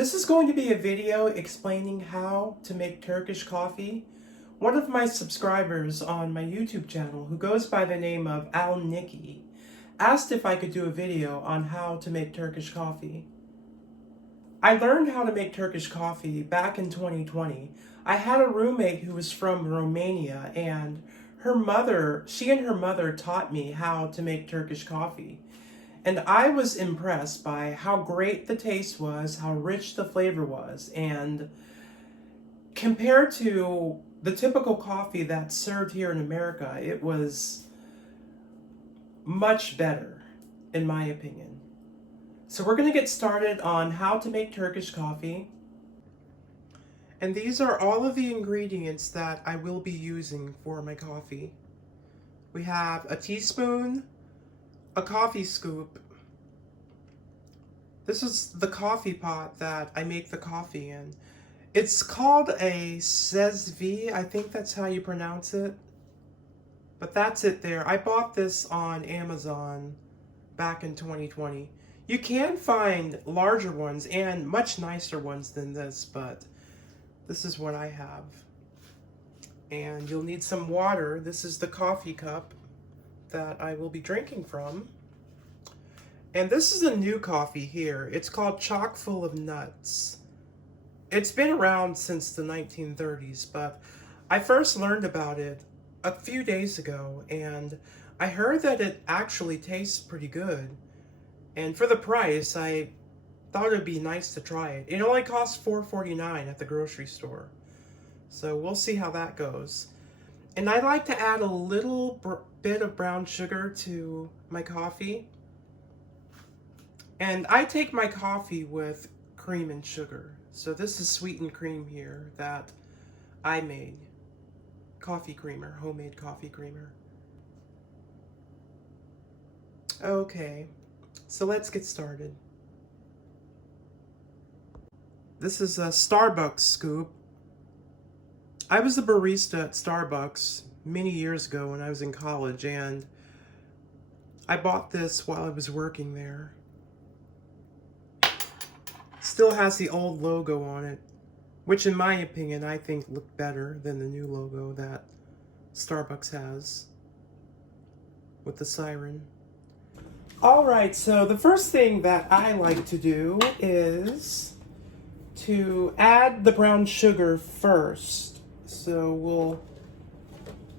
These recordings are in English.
This is going to be a video explaining how to make Turkish coffee. One of my subscribers on my YouTube channel, who goes by the name of Al Nikki, asked if I could do a video on how to make Turkish coffee. I learned how to make Turkish coffee back in 2020. I had a roommate who was from Romania, and she and her mother taught me how to make Turkish coffee. And I was impressed by how great the taste was, how rich the flavor was, and compared to the typical coffee that's served here in America, it was much better, in my opinion. So we're going to get started on how to make Turkish coffee. And these are all of the ingredients that I will be using for my coffee. We have a teaspoon, a coffee scoop. This is the coffee pot that I make the coffee in. It's called a sezvi, I think that's how you pronounce it. But that's it there. I bought this on Amazon back in 2020. You can find larger ones and much nicer ones than this, but this is what I have. And you'll need some water. This is the coffee cup that I will be drinking from. And this is a new coffee here. It's called Chock Full of Nuts. It's been around since the 1930s, but I first learned about it a few days ago, and I heard that it actually tastes pretty good. And for the price, I thought it would be nice to try it. It only costs $4.49 at the grocery store. So we'll see how that goes. And I like to add a little bit of brown sugar to my coffee. And I take my coffee with cream and sugar. So this is sweetened cream here that I made. Coffee creamer, homemade coffee creamer. Okay, so let's get started. This is a Starbucks scoop. I was a barista at Starbucks many years ago when I was in college, and I bought this while I was working there. Still has the old logo on it, which in my opinion I think looked better than the new logo that Starbucks has with the siren. Alright, so the first thing that I like to do is to add the brown sugar first. So we'll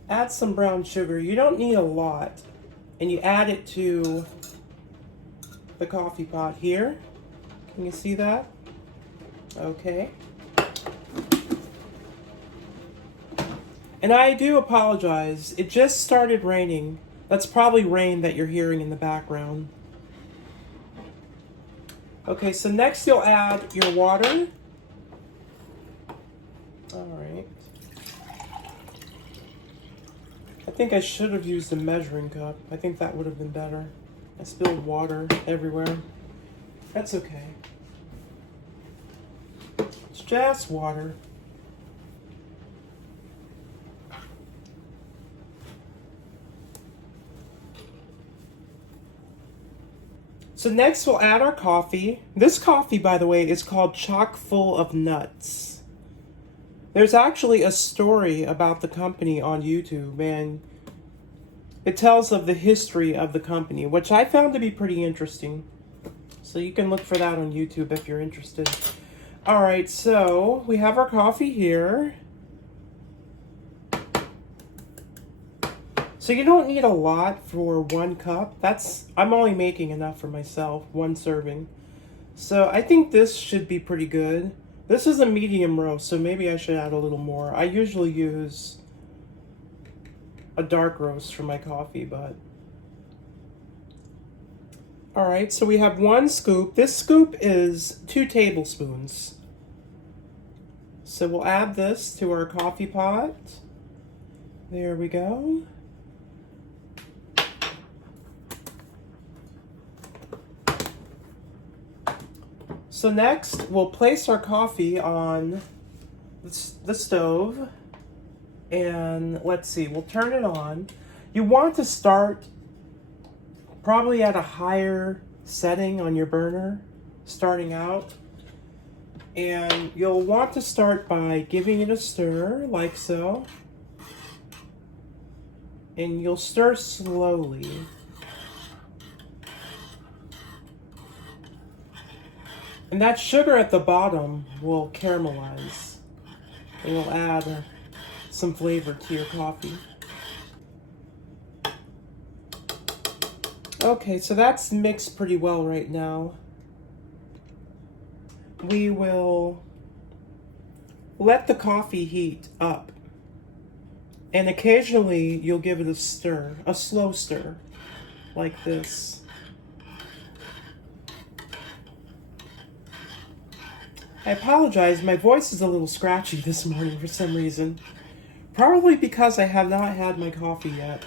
add some brown sugar. You don't need a lot. And you add it to the coffee pot here. Can you see that? Okay. And I do apologize. It just started raining. That's probably rain that you're hearing in the background. Okay, so next you'll add your water. All right. I think I should have used a measuring cup. I think that would have been better. I spilled water everywhere. That's okay. It's just water. So next we'll add our coffee. This coffee, by the way, is called Chock Full of Nuts. There's actually a story about the company on YouTube, and it tells of the history of the company, which I found to be pretty interesting. So you can look for that on YouTube if you're interested. All right, so we have our coffee here. So you don't need a lot for 1 cup. I'm only making enough for myself, 1 serving. So I think this should be pretty good. This is a medium roast, so maybe I should add a little more. I usually use a dark roast for my coffee, but... Alright, so we have 1 scoop. This scoop is 2 tablespoons. So we'll add this to our coffee pot. There we go. So next, we'll place our coffee on the stove, and let's see, we'll turn it on. You want to start probably at a higher setting on your burner, starting out. And you'll want to start by giving it a stir, like so. And you'll stir slowly. And that sugar at the bottom will caramelize. It will add some flavor to your coffee. Okay, so that's mixed pretty well right now. We will let the coffee heat up. And occasionally you'll give it a stir, a slow stir, like this. I apologize, my voice is a little scratchy this morning for some reason. Probably because I have not had my coffee yet.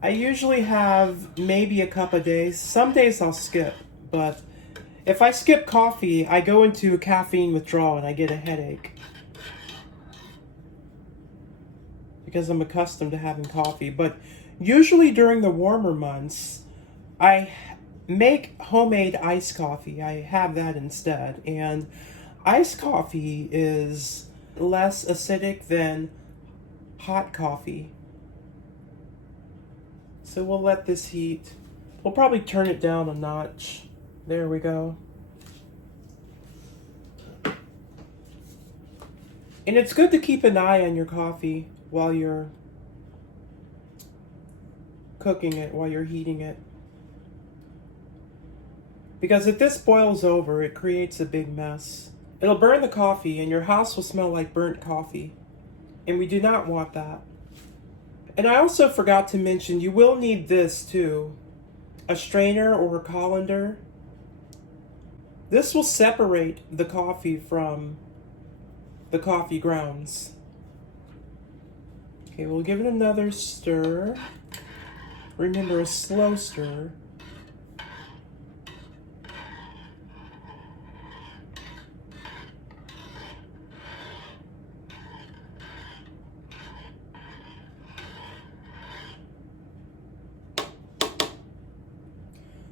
I usually have maybe a cup a day. Some days I'll skip, but if I skip coffee, I go into a caffeine withdrawal and I get a headache. Because I'm accustomed to having coffee. But usually during the warmer months, I make homemade iced coffee. I have that instead. And iced coffee is less acidic than hot coffee. So we'll let this heat. We'll probably turn it down a notch. There we go. And it's good to keep an eye on your coffee while you're cooking it, while you're heating it. Because if this boils over, it creates a big mess. It'll burn the coffee and your house will smell like burnt coffee. And we do not want that. And I also forgot to mention, you will need this too. A strainer or a colander. This will separate the coffee from the coffee grounds. Okay, we'll give it another stir. Remember, a slow stir.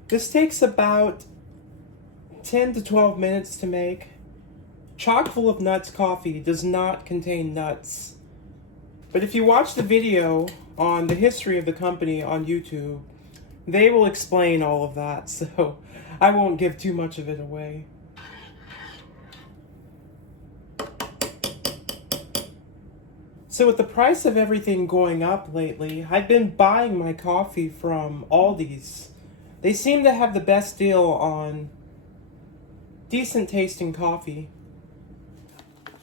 This takes about 10 to 12 minutes to make. Chock full of nuts coffee does not contain nuts. But if you watch the video on the history of the company on YouTube, they will explain all of that, so I won't give too much of it away. So with the price of everything going up lately, I've been buying my coffee from Aldi's. They seem to have the best deal on decent tasting coffee.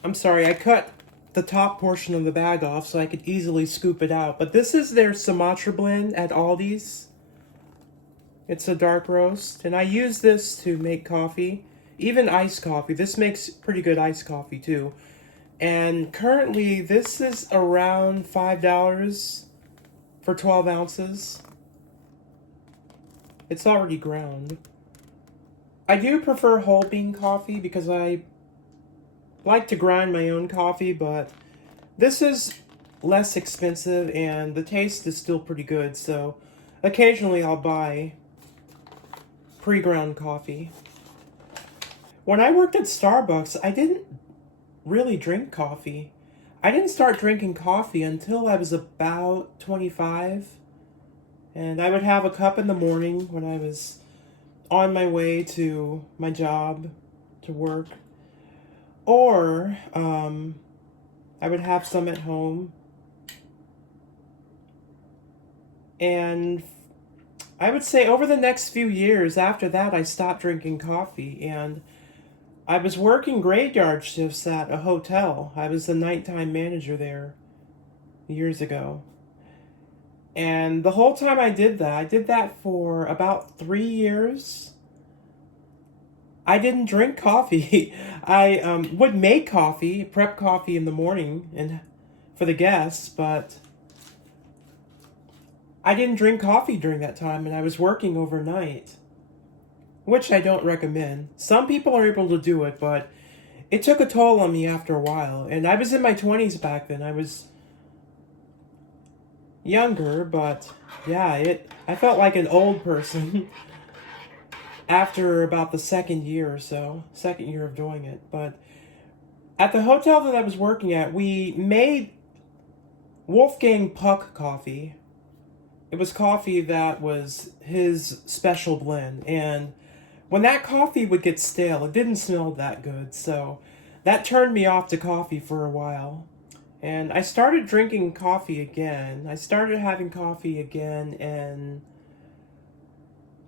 I'm sorry, I cut the top portion of the bag off so I could easily scoop it out. But this is their Sumatra blend at Aldi's. It's a dark roast. And I use this to make coffee, even iced coffee. This makes pretty good iced coffee too. And currently this is around $5 for 12 ounces. It's already ground. I do prefer whole bean coffee because I like to grind my own coffee, but this is less expensive and the taste is still pretty good, so occasionally I'll buy pre-ground coffee. When I worked at Starbucks, I didn't really drink coffee. I didn't start drinking coffee until I was about 25. And I would have a cup in the morning when I was on my way to my job, to work. Or I would have some at home. And I would say over the next few years after that, I stopped drinking coffee. And I was working graveyard shifts at a hotel. I was the nighttime manager there years ago. And the whole time I did that for about 3 years. I didn't drink coffee. I would make coffee, prep coffee in the morning and for the guests, but I didn't drink coffee during that time, and I was working overnight, which I don't recommend. Some people are able to do it, but it took a toll on me after a while. And I was in my 20s back then. I was younger, but yeah, I felt like an old person. after about the second year or so, second year of doing it. But at the hotel that I was working at, we made Wolfgang Puck coffee. It was coffee that was his special blend, and when that coffee would get stale, it didn't smell that good, so that turned me off to coffee for a while. And I started drinking coffee again. I started having coffee again in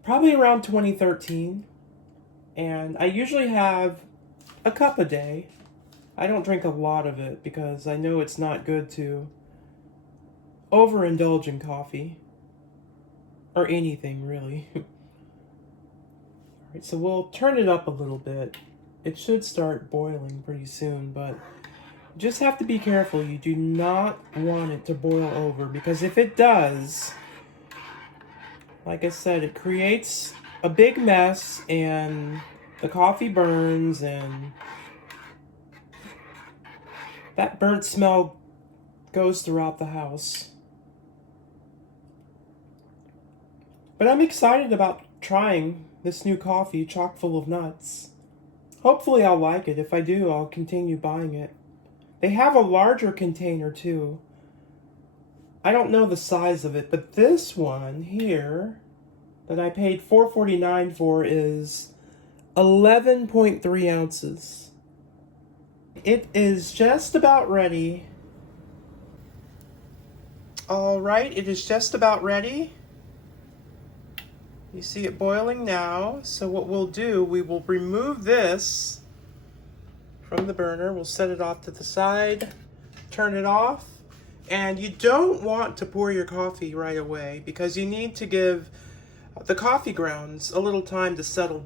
probably around 2013, and I usually have a cup a day. I don't drink a lot of it because I know it's not good to overindulge in coffee. Or anything, really. Alright, so we'll turn it up a little bit. It should start boiling pretty soon, but just have to be careful. You do not want it to boil over, because if it does, like I said, it creates a big mess and the coffee burns, and that burnt smell goes throughout the house. But I'm excited about trying this new coffee, chock full of nuts. Hopefully I'll like it. If I do, I'll continue buying it. They have a larger container too. I don't know the size of it, but this one here that I paid $4.49 for is 11.3 ounces. It is just about ready. All right, it is just about ready. You see it boiling now. So what we'll do, we will remove this from the burner. We'll set it off to the side, turn it off. And you don't want to pour your coffee right away, because you need to give the coffee grounds a little time to settle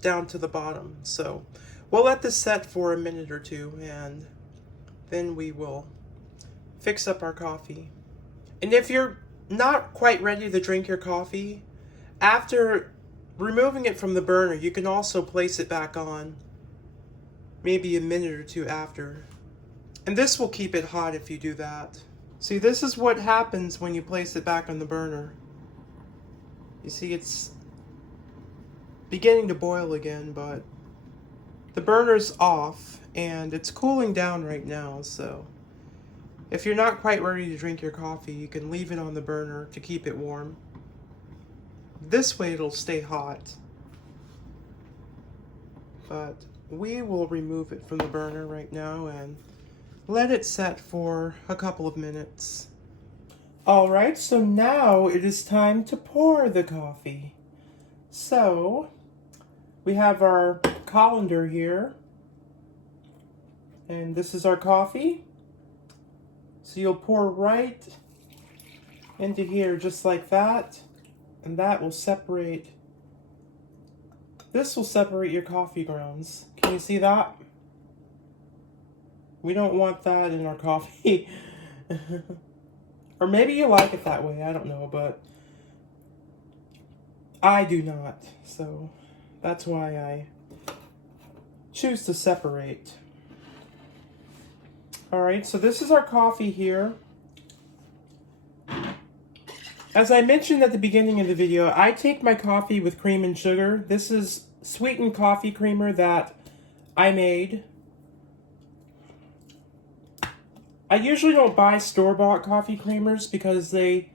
down to the bottom. So we'll let this set for a minute or two, and then we will fix up our coffee. And if you're not quite ready to drink your coffee, after removing it from the burner, you can also place it back on, maybe a minute or two after. And this will keep it hot if you do that. See, this is what happens when you place it back on the burner. You see, it's beginning to boil again, but the burner's off and it's cooling down right now. So if you're not quite ready to drink your coffee, you can leave it on the burner to keep it warm. This way it'll stay hot. But we will remove it from the burner right now and let it set for a couple of minutes. Alright, so now it is time to pour the coffee. So, we have our colander here. And this is our coffee. So you'll pour right into here just like that. And that will separate, this will separate your coffee grounds. Can you see that? We don't want that in our coffee. Or maybe you like it that way, I don't know, but I do not. So that's why I choose to separate. Alright, so this is our coffee here. As I mentioned at the beginning of the video, I take my coffee with cream and sugar. This is sweetened coffee creamer that I made. I usually don't buy store-bought coffee creamers because they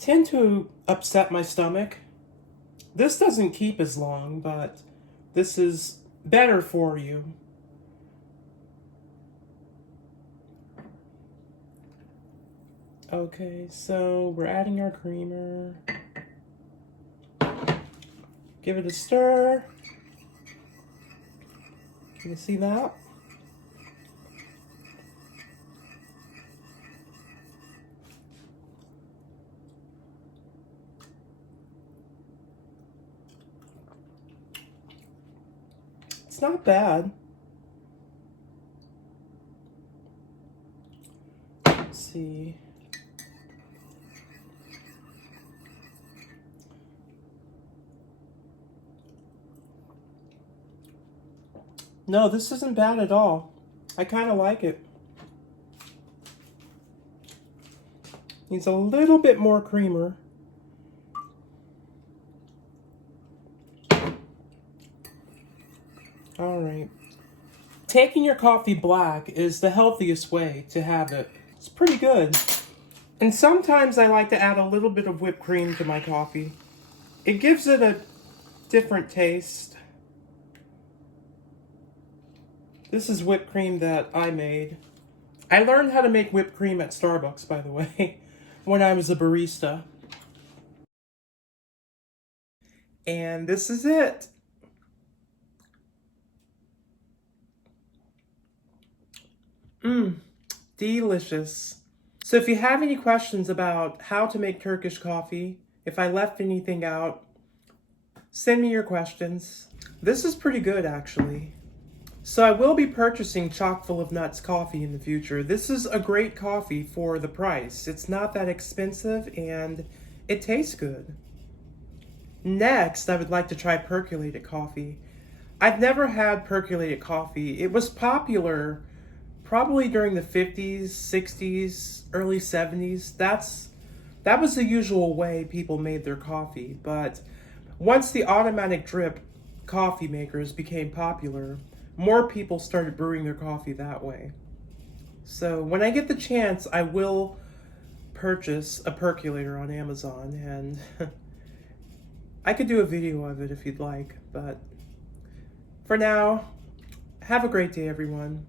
tend to upset my stomach. This doesn't keep as long, but this is better for you. Okay, so we're adding our creamer. Give it a stir. Can you see that? It's not bad. Let's see. No, this isn't bad at all. I kind of like it. Needs a little bit more creamer. All right. Taking your coffee black is the healthiest way to have it. It's pretty good. And sometimes I like to add a little bit of whipped cream to my coffee. It gives it a different taste. This is whipped cream that I made. I learned how to make whipped cream at Starbucks, by the way, when I was a barista. And this is it. Delicious. So if you have any questions about how to make Turkish coffee, if I left anything out, send me your questions. This is pretty good, actually. So I will be purchasing Chock Full of Nuts coffee in the future. This is a great coffee for the price. It's not that expensive and it tastes good. Next, I would like to try percolated coffee. I've never had percolated coffee. It was popular probably during the 50s, 60s, early 70s. That was the usual way people made their coffee. But once the automatic drip coffee makers became popular, more people started brewing their coffee that way. So when I get the chance, I will purchase a percolator on Amazon, and I could do a video of it if you'd like. But for now, have a great day, everyone.